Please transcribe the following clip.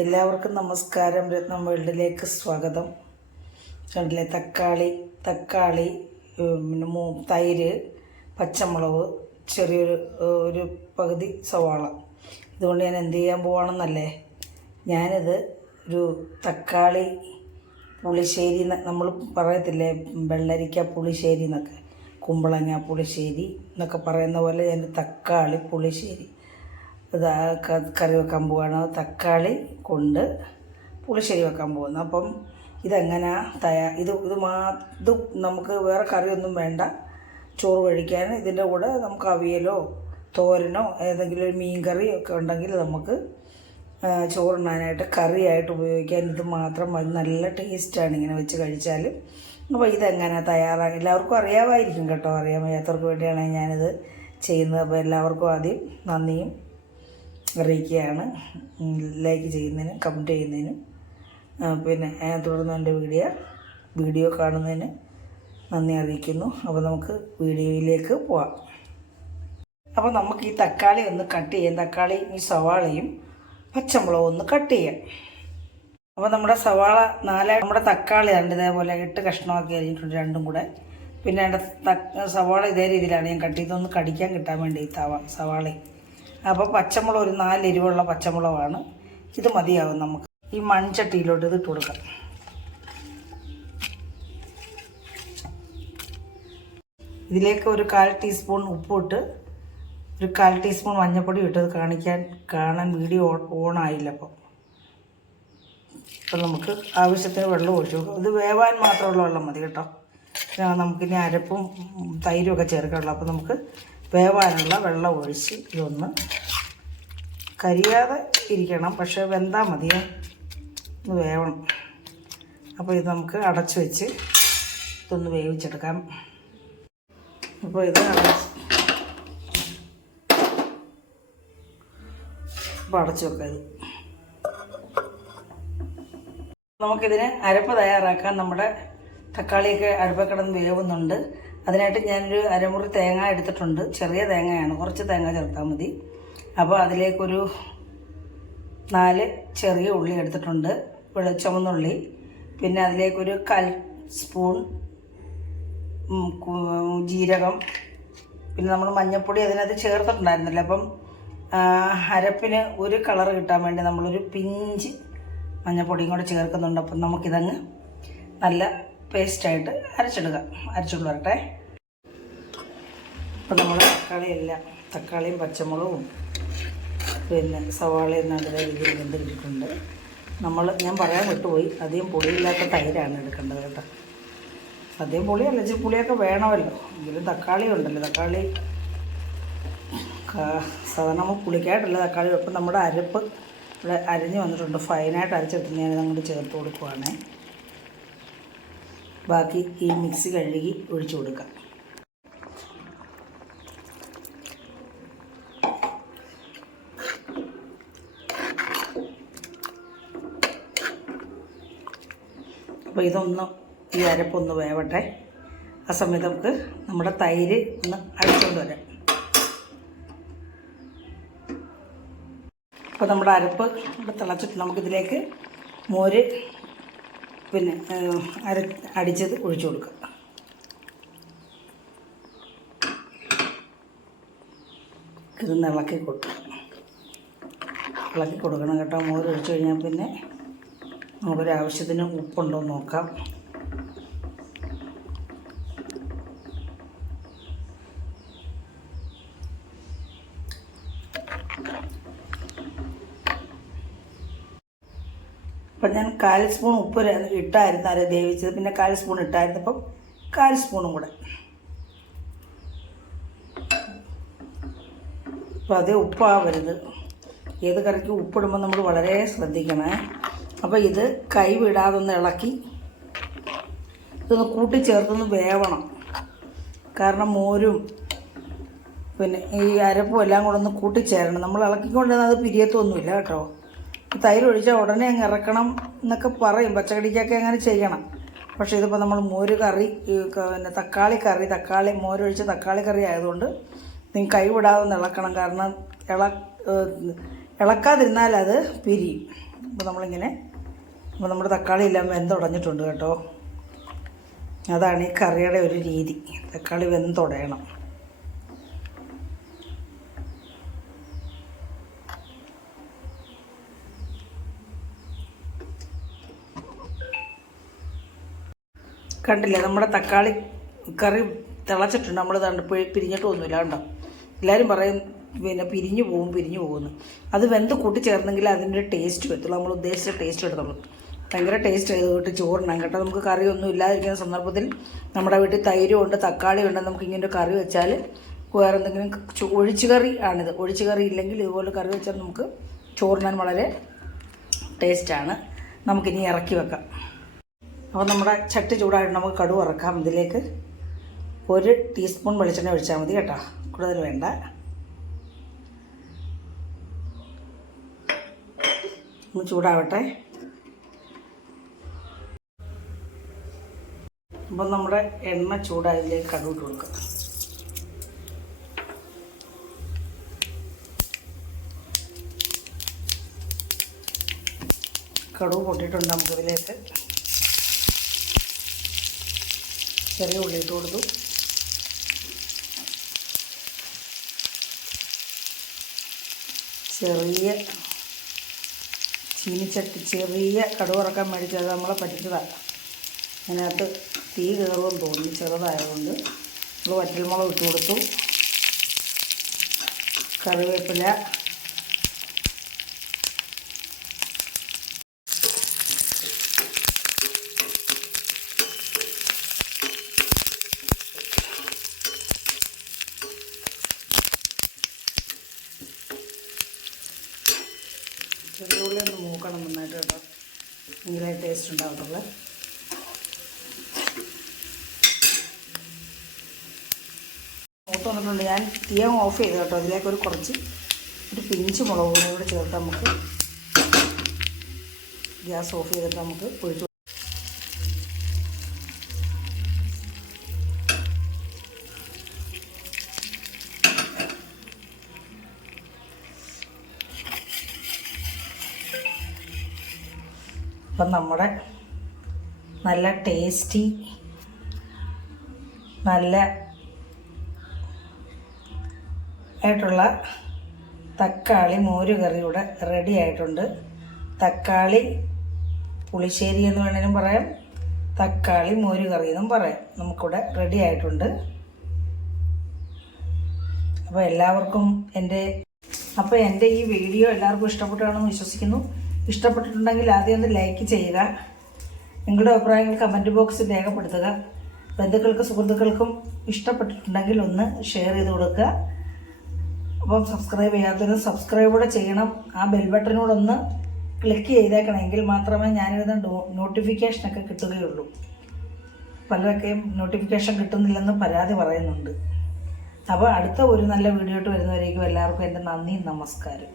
എല്ലാവർക്കും നമസ്കാരം. രത്നം വേൾഡിലേക്ക് സ്വാഗതം. കണ്ടില്ലേ, തക്കാളി പിന്നെ തൈര്, പച്ചമുളക്, ഒരു പകുതി സവാള. ഇതുകൊണ്ട് ഞാൻ എന്ത് ചെയ്യാൻ പോവാണെന്നല്ലേ, ഞാനിത് ഒരു തക്കാളി പുളിശ്ശേരി നമ്മൾ പറയത്തില്ലേ, വെള്ളരിക്ക പുളിശ്ശേരി എന്നൊക്കെ, കുമ്പളങ്ങ പുളിശ്ശേരി എന്നൊക്കെ പറയുന്ന പോലെ ഞാൻ തക്കാളി പുളിശ്ശേരി കറി വെക്കാൻ പോവാണ്. തക്കാളി കൊണ്ട് പുളിശ്ശേരി വെക്കാൻ പോകുന്നു. അപ്പം ഇതെങ്ങനെ ഇത് നമുക്ക് വേറെ കറിയൊന്നും വേണ്ട. ചോറ് കഴിക്കാൻ ഇതിൻ്റെ കൂടെ നമുക്ക് അവിയലോ തോരനോ ഏതെങ്കിലും ഒരു മീൻ കറി ഒക്കെ ഉണ്ടെങ്കിൽ നമുക്ക് ചോറുണ്ണാനായിട്ട് കറിയായിട്ട് ഉപയോഗിക്കാൻ ഇത് മാത്രം മതി. നല്ല ടേസ്റ്റാണ് ഇങ്ങനെ വെച്ച് കഴിച്ചാൽ. അപ്പോൾ ഇതെങ്ങനെ തയ്യാറാക്കി എല്ലാവർക്കും അറിയാമായിരിക്കും കേട്ടോ. അറിയാൻ വയ്യാത്തവർക്ക് വേണ്ടിയാണ് ഞാനിത് ചെയ്യുന്നത്. അപ്പോൾ എല്ലാവർക്കും ആദ്യം നന്ദിയും അറിയിക്കുകയാണ്. ലൈക്ക് ചെയ്യുന്നതിനും കമൻറ്റ് ചെയ്യുന്നതിനും പിന്നെ തുടർന്ന് എൻ്റെ വീഡിയോ കാണുന്നതിന് നന്ദി അറിയിക്കുന്നു. അപ്പോൾ നമുക്ക് വീഡിയോയിലേക്ക് പോവാം. അപ്പോൾ നമുക്ക് ഈ തക്കാളി ഒന്ന് കട്ട് ചെയ്യാം. തക്കാളിയും ഈ സവാളയും പച്ചമുളകും ഒന്ന് കട്ട് ചെയ്യാം. അപ്പോൾ നമ്മുടെ സവാള നമ്മുടെ തക്കാളി ഇതേപോലെ 8 കഷ്ണമാക്കി അരിഞ്ഞിട്ടുണ്ട്, രണ്ടും കൂടെ. പിന്നെ എൻ്റെ സവാള ഇതേ രീതിയിലാണ് ഞാൻ കട്ട് ചെയ്തൊന്ന് കടിക്കാൻ കിട്ടാൻ വേണ്ടി സവാളയും. അപ്പോൾ പച്ചമുളക് ഒരു 4 എരിവുള്ള പച്ചമുളകാണ്. ഇത് മതിയാകും നമുക്ക്. ഈ മൺചട്ടിയിലോട്ട് ഇത് ഇട്ട് കൊടുക്കാം. ഇതിലേക്ക് ഒരു 1/4 ടീസ്പൂൺ ഉപ്പിട്ട് ഒരു 1/4 ടീസ്പൂൺ മഞ്ഞൾപ്പൊടി ഇട്ടത് കാണാൻ വീഡിയോ ഓണായില്ല. അപ്പം നമുക്ക് ആവശ്യത്തിന് വെള്ളം ഒഴിച്ചു കൊടുക്കാം. ഇത് വേവാൻ മാത്രമുള്ള വെള്ളം മതി കേട്ടോ. നമുക്കിനി അരപ്പും തൈരും ഒക്കെ ചേർക്കാനുള്ളൂ. അപ്പോൾ നമുക്ക് വേവാനുള്ള വെള്ളം ഒഴിച്ച് ഇതൊന്ന് കരിയാതെ ഇരിക്കണം, പക്ഷേ വെന്താൽ മതിയേ, ഇത് വേവണം. അപ്പോൾ ഇത് നമുക്ക് അടച്ചു വെച്ച് ഇതൊന്ന് വേവിച്ചെടുക്കാം. അപ്പോൾ ഇത് അടച്ചു വെക്കാം. ഇത് നമുക്കിതിന് അരപ്പ് തയ്യാറാക്കാൻ നമ്മുടെ തക്കാളിയൊക്കെ അടുപ്പിൽ കിടന്ന് വേവുന്നുണ്ട്. അതിനായിട്ട് ഞാനൊരു അരമുറി തേങ്ങ എടുത്തിട്ടുണ്ട്. ചെറിയ തേങ്ങയാണ്, കുറച്ച് തേങ്ങ ചേർത്താൽ മതി. അപ്പോൾ അതിലേക്കൊരു 4 ചെറിയ ഉള്ളി എടുത്തിട്ടുണ്ട്, ചുവന്നുള്ളി. പിന്നെ അതിലേക്കൊരു 1/4 സ്പൂൺ ജീരകം. പിന്നെ നമ്മൾ മഞ്ഞൾപ്പൊടി അതിനകത്ത് ചേർത്തിട്ടുണ്ടായിരുന്നില്ല. അപ്പം അരപ്പിന് ഒരു കളർ കിട്ടാൻ വേണ്ടി നമ്മളൊരു പിഞ്ച് മഞ്ഞൾപ്പൊടിയും കൂടെ ചേർക്കുന്നുണ്ട്. അപ്പം നമുക്കിതങ്ങ് നല്ല പേസ്റ്റായിട്ട് അരച്ചുകൊണ്ട് വരട്ടെ. അപ്പോൾ നമ്മൾ തക്കാളിയും പച്ചമുളകും പിന്നെ സവാളയും നല്ല രീതിയിൽ വെന്തിട്ടുണ്ട്. ഞാൻ പറയാൻ വിട്ടുപോയി, അധികം പുളിയില്ലാത്ത തൈരാണ് എടുക്കേണ്ടത് കേട്ടോ. അധികം പുളിയല്ല, ഇച്ചിരി പുളിയൊക്കെ വേണമല്ലോ. എങ്കിലും തക്കാളി ഉണ്ടല്ലോ, തക്കാളി സാധാരണ നമ്മൾ പുളിക്കായിട്ടല്ല തക്കാളി. അപ്പം നമ്മുടെ അരപ്പ് ഇവിടെ അരിഞ്ഞ് വന്നിട്ടുണ്ട്, ഫൈനായിട്ട് അരച്ചെടുത്ത് ഞാനിത് അങ്ങോട്ട് ചേർത്ത് കൊടുക്കുവാണേ. ബാക്കി ഈ മിക്സി കഴുകി ഒഴിച്ചു കൊടുക്കാം. അപ്പോൾ ഈ അരപ്പൊന്ന് വേവട്ടെ. ആ സമയത്ത് നമുക്ക് നമ്മുടെ തൈര് ഒന്ന് അടിച്ചുകൊണ്ട് വരാം. അപ്പോൾ നമ്മുടെ അരപ്പ് ഇവിടെ തിളച്ചിട്ട് നമുക്കിതിലേക്ക് മോര് പിന്നെ അടിച്ചത് ഒഴിച്ചു കൊടുക്കുക. ഇതൊന്ന് ഇളക്കി കൊടുക്കണം കേട്ടോ. മോര് ഒഴിച്ചു കഴിഞ്ഞാൽ പിന്നെ നമുക്കൊരാവശ്യത്തിന് ഉപ്പുണ്ടോ എന്ന് നോക്കാം. അപ്പം ഞാൻ 1/4 സ്പൂൺ ഉപ്പ് ഇട്ടായിരുന്നു അര വേവിച്ചത്. പിന്നെ 1/4 സ്പൂൺ ഇട്ടായിരുന്നു. അപ്പം 1/4 സ്പൂണും കൂടെ. അപ്പോൾ അതേ ഉപ്പാവരുത്. ഏത് കറിക്ക് ഉപ്പിടുമ്പോൾ നമ്മൾ വളരെ ശ്രദ്ധിക്കണേ. അപ്പോൾ ഇത് കൈ വിടാതൊന്ന് ഇളക്കി ഇതൊന്ന് കൂട്ടിച്ചേർത്തൊന്ന് വേവണം. കാരണം മോരും പിന്നെ ഈ അരപ്പും എല്ലാം കൂടെ ഒന്ന് കൂട്ടിച്ചേരണം. നമ്മൾ ഇളക്കിക്കൊണ്ടിരുന്നാൽ അത് പിരിയത്തൊന്നുമില്ല കേട്ടോ. തൈര് ഒഴിച്ചാൽ ഉടനെ അങ്ങ് ഇറക്കണം എന്നൊക്കെ പറയും, പച്ചക്കറിക്കൊക്കെ അങ്ങനെ ചെയ്യണം. പക്ഷേ ഇതിപ്പോൾ നമ്മൾ മോര് കറി പിന്നെ തക്കാളി മോരൊഴിച്ച് തക്കാളി കറി ആയതുകൊണ്ട് നിങ്ങൾ കൈ വിടാതെ ഒന്ന് ഇളക്കണം. കാരണം ഇളക്കാതിരുന്നാൽ അത് പിരിയും. അപ്പോൾ നമ്മുടെ തക്കാളി എല്ലാം വെന്തുടഞ്ഞിട്ടുണ്ട് കേട്ടോ. അതാണ് ഈ കറിയുടെ ഒരു രീതി. തക്കാളി വെന്തുടയണം. കണ്ടില്ലേ, നമ്മുടെ തക്കാളി കറി തിളച്ചിട്ടുണ്ട്. നമ്മൾ തണ്ട് പിരിഞ്ഞിട്ടൊന്നുമില്ല കണ്ടോ. എല്ലാവരും പറയും പിരിഞ്ഞു പോകുന്നു. അത് വെന്ത് കൂട്ടിച്ചേർന്നെങ്കിൽ അതിൻ്റെ ടേസ്റ്റ് വരത്തുള്ളൂ, നമ്മൾ ഉദ്ദേശിച്ച ടേസ്റ്റ് എടുത്തുള്ളൂ. ഭയങ്കര ടേസ്റ്റ് ചെയ്ത് ചോറിനാം കേട്ടോ. നമുക്ക് കറിയൊന്നും ഇല്ലാതിരിക്കുന്ന സന്ദർഭത്തിൽ നമ്മുടെ വീട്ടിൽ തൈരും ഉണ്ട്, തക്കാളി ഉണ്ട്. നമുക്ക് ഇങ്ങനെ കറി വെച്ചാൽ വേറെ എന്തെങ്കിലും ഒഴിച്ചുകറി ആണിത്. ഒഴിച്ചുകറി ഇല്ലെങ്കിൽ ഇതുപോലെ കറി വെച്ചാൽ നമുക്ക് ചോറിനാൻ വളരെ ടേസ്റ്റാണ്. നമുക്കിനി ഇറക്കി വെക്കാം. അപ്പോൾ നമ്മുടെ ചട്ടി ചൂടായിട്ട് നമുക്ക് കടുക് ഇറക്കാം. ഇതിലേക്ക് 1 ടീസ്പൂൺ വെളിച്ചെണ്ണ ഒഴിച്ചാൽ മതി കേട്ടോ, കൂടുതൽ വേണ്ട. ഒന്ന് ചൂടാവട്ടെ. അപ്പം നമ്മുടെ എണ്ണ ചൂടായതിലേക്ക് കടുക് ഇട്ട് കൊടുക്കാം. കടുക് പൊട്ടിയിട്ടുണ്ട്. നമുക്കിതിലേക്ക് ചെറിയ ഉള്ളി ഇട്ട് കൊടുത്തു. ചെറിയ ചീനിച്ചട്ടി ചെറിയ കടുക് ഇറക്കാൻ മേടിച്ചത് നമ്മളെ പറ്റിച്ചതാണ്. അതിനകത്ത് തീ കയറുമെന്ന് തോന്നി, ചെറുതായതുകൊണ്ട് നമ്മൾ വറ്റൽമുളക് ഇട്ട് കൊടുത്തു. കറിവേപ്പില, ചെറിയ ഉള്ളി ഒന്ന് മൂക്കണം നന്നായിട്ട് കേട്ടോ, എങ്കിലേ ടേസ്റ്റ് ഉണ്ടാകത്തുള്ളൂ. മൂത്ത് വന്നിട്ടുണ്ട്. ഞാൻ തീ ഓഫ് ചെയ്ത് കേട്ടോ. അതിലേക്ക് ഒരു പിഞ്ച് മുളക് പൊടി കൂടെ ചേർത്ത് നമുക്ക് ഗ്യാസ് ഓഫ് ചെയ്തിട്ട് നമുക്ക് ഒഴിച്ചു. അപ്പം നമ്മുടെ നല്ല ടേസ്റ്റി നല്ല ആയിട്ടുള്ള തക്കാളി മോര് കറി ഇവിടെ റെഡി ആയിട്ടുണ്ട്. തക്കാളി പുളിശ്ശേരി എന്ന് വേണമെങ്കിലും പറയാം, തക്കാളി മോര് കറി എന്നും പറയാം. നമുക്കിവിടെ റെഡി ആയിട്ടുണ്ട്. അപ്പോൾ എല്ലാവർക്കും എൻ്റെ ഈ വീഡിയോ എല്ലാവർക്കും ഇഷ്ടപ്പെട്ടാണെന്ന് വിശ്വസിക്കുന്നു. ഇഷ്ടപ്പെട്ടിട്ടുണ്ടെങ്കിൽ ആദ്യം ഒന്ന് ലൈക്ക് ചെയ്യുക. നിങ്ങളുടെ അഭിപ്രായങ്ങൾ കമൻറ്റ് ബോക്സിൽ രേഖപ്പെടുത്തുക. ബന്ധുക്കൾക്കും സുഹൃത്തുക്കൾക്കും ഇഷ്ടപ്പെട്ടിട്ടുണ്ടെങ്കിൽ ഒന്ന് ഷെയർ ചെയ്ത് കൊടുക്കുക. അപ്പം സബ്സ്ക്രൈബ് ചെയ്യാത്തവരും സബ്സ്ക്രൈബ് കൂടെ ചെയ്യണം. ആ ബെൽ ബട്ടനോടൊന്ന് ക്ലിക്ക് ചെയ്തേക്കണമെങ്കിൽ മാത്രമേ ഞാനിരുന്ന നോട്ടിഫിക്കേഷനൊക്കെ കിട്ടുകയുള്ളൂ. പലരൊക്കെയും നോട്ടിഫിക്കേഷൻ കിട്ടുന്നില്ലെന്ന് പരാതി പറയുന്നുണ്ട്. അപ്പോൾ അടുത്ത ഒരു നല്ല വീഡിയോ ആയിട്ട് വരുന്നവരേക്കും എല്ലാവർക്കും എൻ്റെ നന്ദി, നമസ്കാരം.